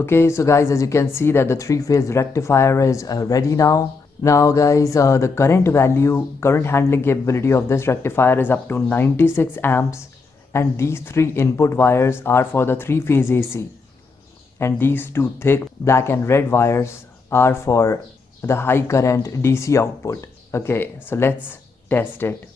Okay, so guys, as you can see that the three-phase rectifier is ready now. Now guys, the current handling capability of this rectifier is up to 96 amps, and these three input wires are for the three-phase AC, and these two thick black and red wires are for the high current DC output. Okay, so let's test it.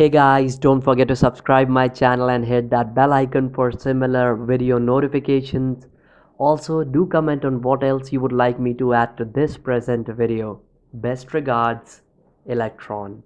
Hey guys, don't forget to subscribe my channel and hit that bell icon for similar video notifications. Also, do comment on what else you would like me to add to this present video. Best regards, Electron.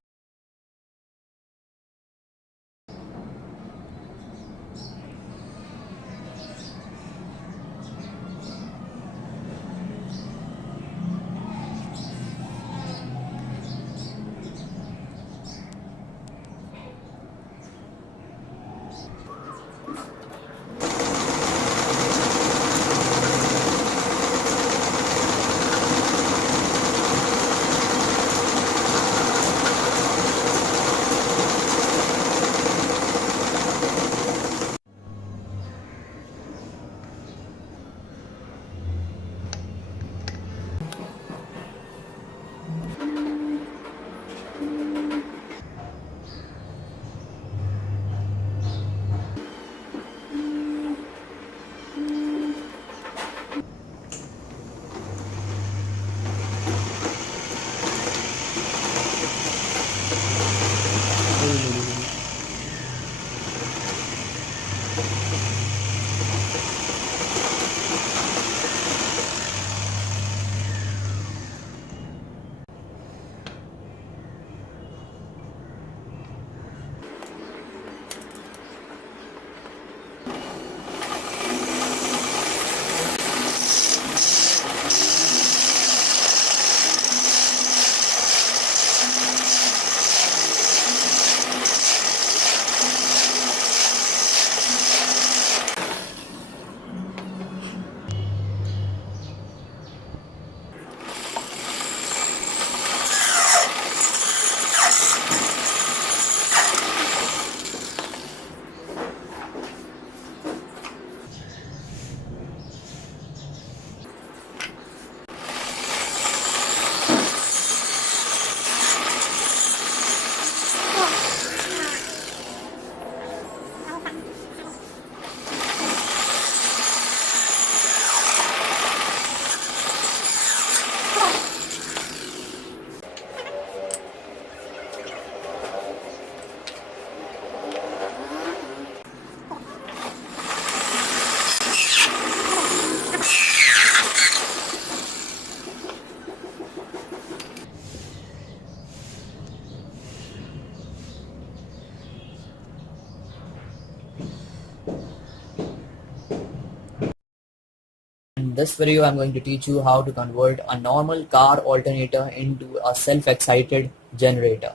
In this video, I'm going to teach you how to convert a normal car alternator into a self-excited generator.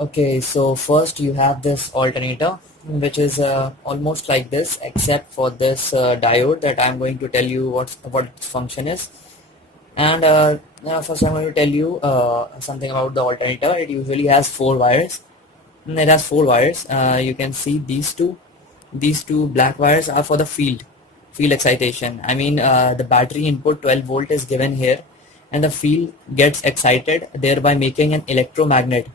Okay, so first you have this alternator, which is almost like this, except for this diode that I'm going to tell you what its function is. And first I'm going to tell you something about the alternator. It usually has four wires. It has four wires. You can see these two black wires are for the field excitation. I mean, the battery input 12 volt is given here, and the field gets excited, thereby making an electromagnet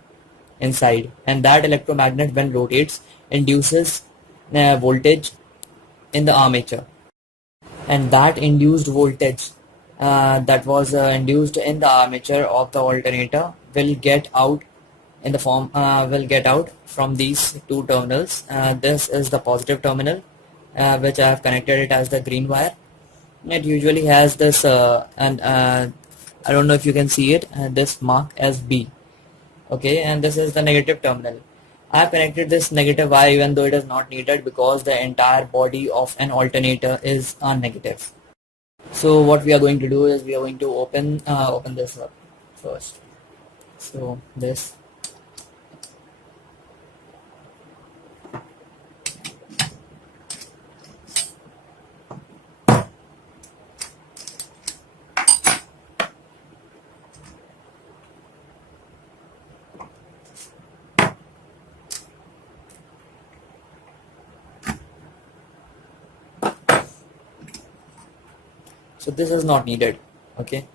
inside, and that electromagnet, when rotates, induces voltage in the armature, and that induced voltage that was induced in the armature of the alternator will get out in the form will get out from these two terminals. This is the positive terminal, which I have connected it as the green wire. It usually has this and I don't know if you can see it, this mark as B. Okay, and this is the negative terminal. I have connected this negative wire even though it is not needed, because the entire body of an alternator is negative. So what we are going to do is we are going to open this up first. So this. So this is not needed. Okay.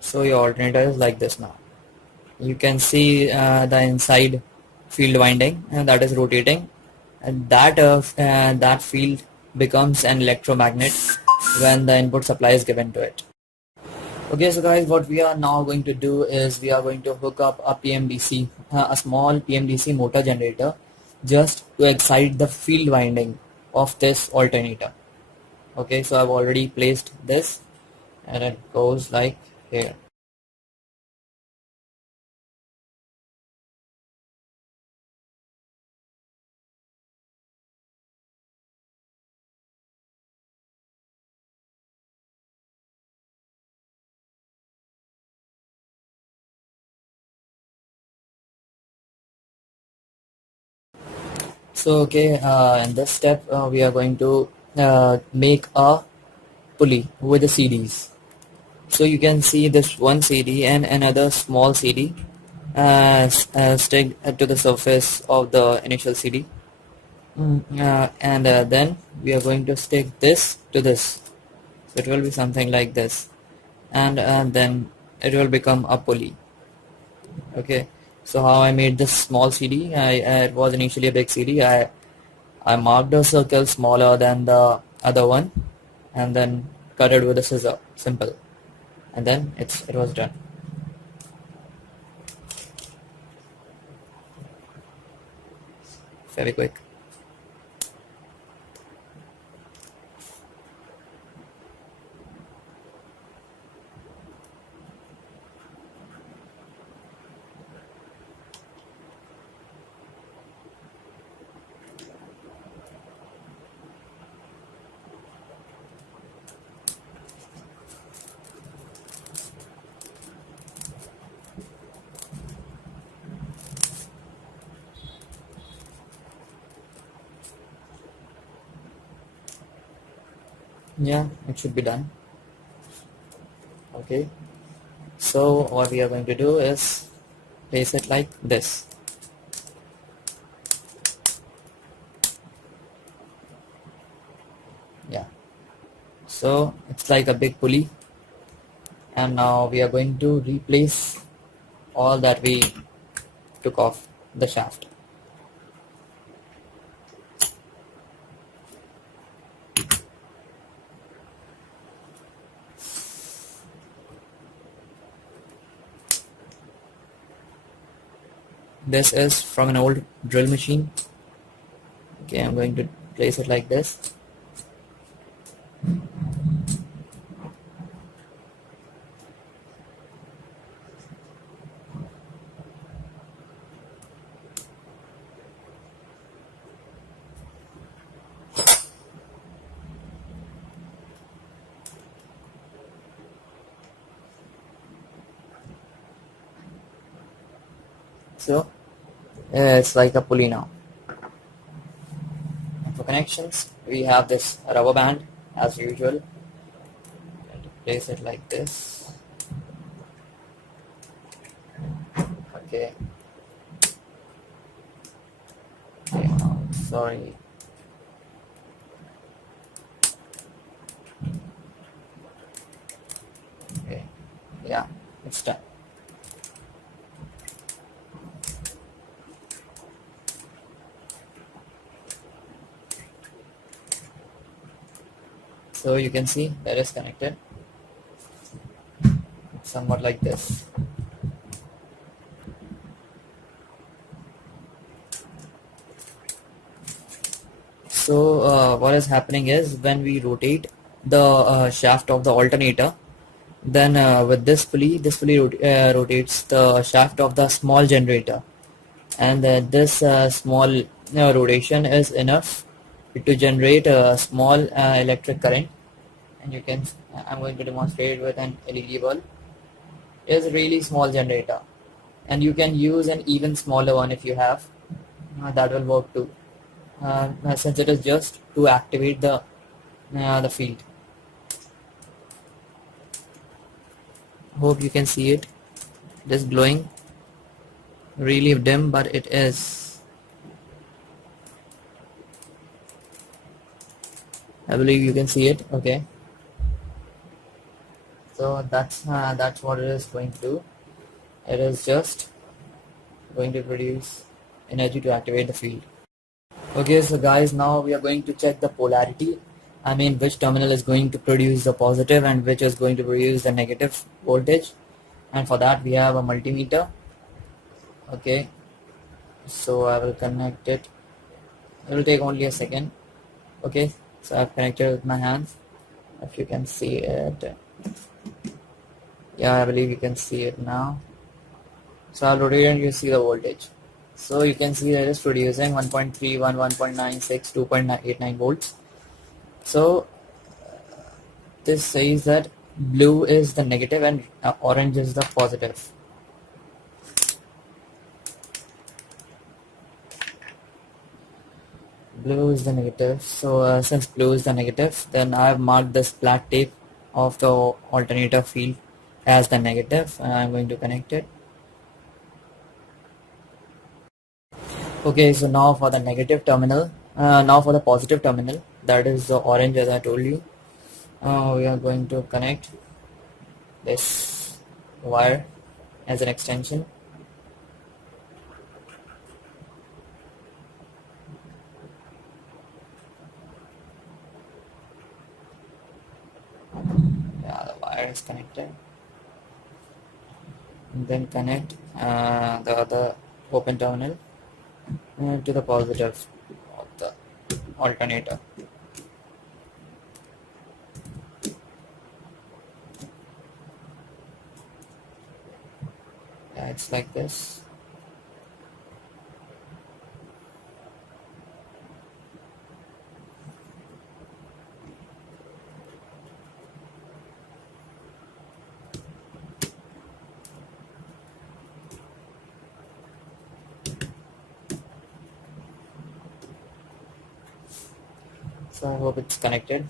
So your alternator is like this now. You can see the inside field winding, and that is rotating, and that field becomes an electromagnet when the input supply is given to it. Okay, so guys, what we are now going to do is we are going to hook up a PMDC, a small PMDC motor generator, just to excite the field winding of this alternator. Okay, so I've already placed this, and it goes like here. So okay, in this step we are going to make a pulley with the CDs. So you can see this one CD and another small CD stick to the surface of the initial CD. And then we are going to stick this to this. So it will be something like this, and then it will become a pulley. Okay, so how I made this small CD, it was initially a big CD. I marked a circle smaller than the other one, and then cut it with a scissor. Simple. And then it was done. Very quick. Yeah, it should be done. Okay, so what we are going to do is place it like this. Yeah, so it's like a big pulley, and now we are going to replace all that we took off the shaft. This is from an old drill machine. Okay, I'm going to place it like this. So it's like a pulley now. And for connections, we have this rubber band as usual. And place it like this. Okay. Okay, sorry. Okay. Yeah, it's done. So you can see that is connected somewhat like this. So what is happening is when we rotate the shaft of the alternator, then with this pulley rotates the shaft of the small generator, and this small rotation is enough to generate a small electric current. And you can, I'm going to demonstrate it with an LED bulb. It is a really small generator, and you can use an even smaller one if you have. That will work too. Since it is just to activate the field. Hope you can see it. It is glowing, really dim, but it is. I believe you can see it. Okay. So that's what it is going to do. It is just going to produce energy to activate the field. Okay, so guys, now we are going to check the polarity. I mean, which terminal is going to produce the positive and which is going to produce the negative voltage. And for that, we have a multimeter. Okay, so I will connect it. It will take only a second. Okay, so I've connected with my hands. If you can see it. Yeah, I believe you can see it now. So I'll rotate and you see the voltage. So you can see that it's producing 1.31, 1.96, 2.89 volts. So this says that blue is the negative and orange is the positive. Blue is the negative. So since blue is the negative, then I have marked this black tape of the alternator field as the negative, and I'm going to connect it. Okay, so now for the negative terminal, now for the positive terminal, that is the orange as I told you. We are going to connect this wire as an extension. Yeah, the wire is connected. And then connect the other open terminal to the positive of the alternator. Yeah, it's like this. So I hope it's connected.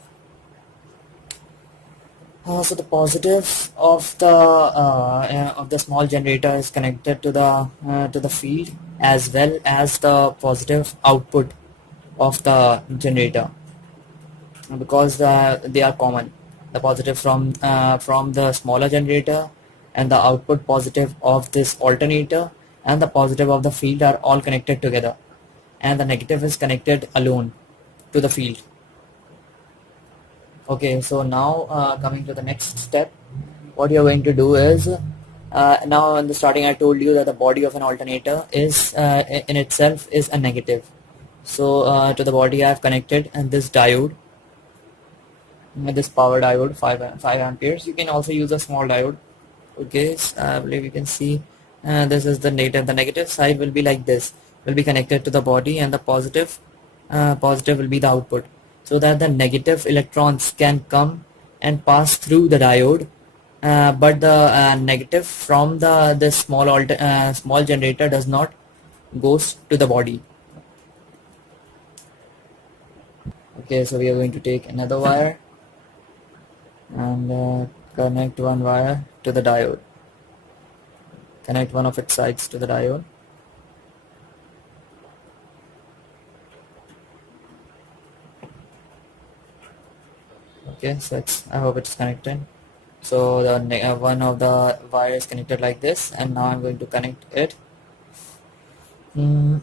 So the positive of the small generator is connected to the field, as well as the positive output of the generator, because they are common. The positive from the smaller generator and the output positive of this alternator and the positive of the field are all connected together, and the negative is connected alone to the field. Okay, so now coming to the next step, what you're going to do is, now in the starting I told you that the body of an alternator is in itself is a negative. So to the body I have connected and this diode, this power diode, 5 amperes. You can also use a small diode. Okay, so I believe you can see this is the negative. The negative side will be like this, will be connected to the body, and the positive will be the output, so that the negative electrons can come and pass through the diode but the negative from the this small generator does not goes to the body. Okay, so we are going to take another wire and connect one wire to the diode. Connect one of its sides to the diode. Okay, so I hope it's connected. So the one of the wire is connected like this, and now I'm going to connect it mm,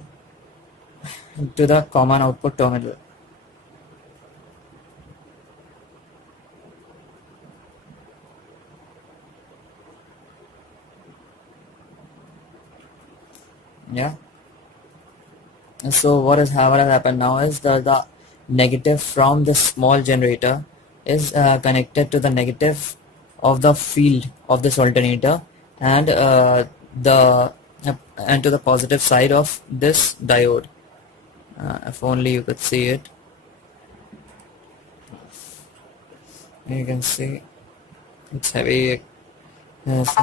to the common output terminal. Yeah. And so what has happened now is the negative from this small generator is connected to the negative of the field of this alternator, and the and to the positive side of this diode. If only you could see it. You can see it's heavy. Yes,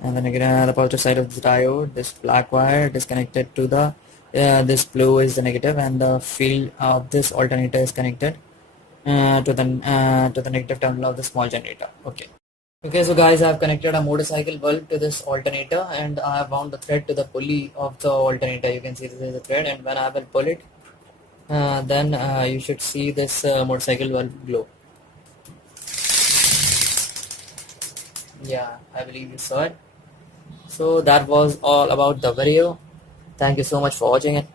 and then again the positive side of the diode, this black wire is connected to the this blue is the negative, and the field of this alternator is connected to the negative terminal of the small generator. Okay, so guys, I have connected a motorcycle bulb to this alternator, and I have wound the thread to the pulley of the alternator. You can see this is a thread, and when I will pull it, then you should see this motorcycle bulb glow. Yeah, I believe you saw it. So that was all about the video. Thank you so much for watching it.